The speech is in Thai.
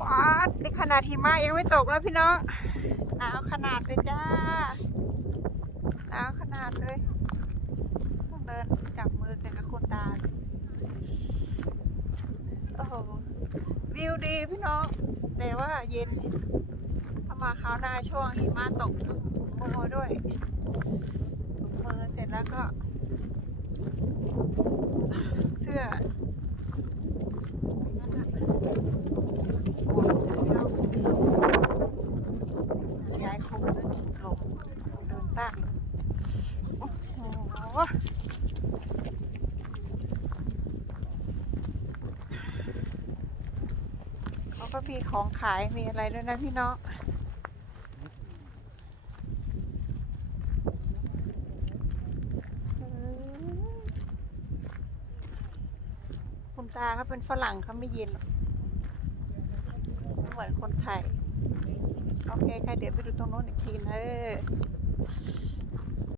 ป๊าดในขนาดหิมะยังไม่ตกแล้วพี่น้องหนาวขนาดเลยจ้าหนาวขนาดเลยต้องเดินจับมือกันกับคนตาโอ้โหวิวดีพี่น้อง แต่ว่าเย็นถ้ามาคราวหน้าช่วงหิมะตกถุงมือด้วยถุงมือเสร็จแล้วก็ เสื้อไม่งั้นอะปวดแล้ว ย้ายคุมแล้วนี่ลงเดินตั้งโอ้โหเขาก็มีของขายมีอะไรด้วยนะพี่น้องคุณตาเขาเป็นฝรั่งเขาไม่เย็นหรอกเหมือนคนไทย โอเคค่ะเดี๋ยวไปดูตรงโน้นอีกทีนะเออ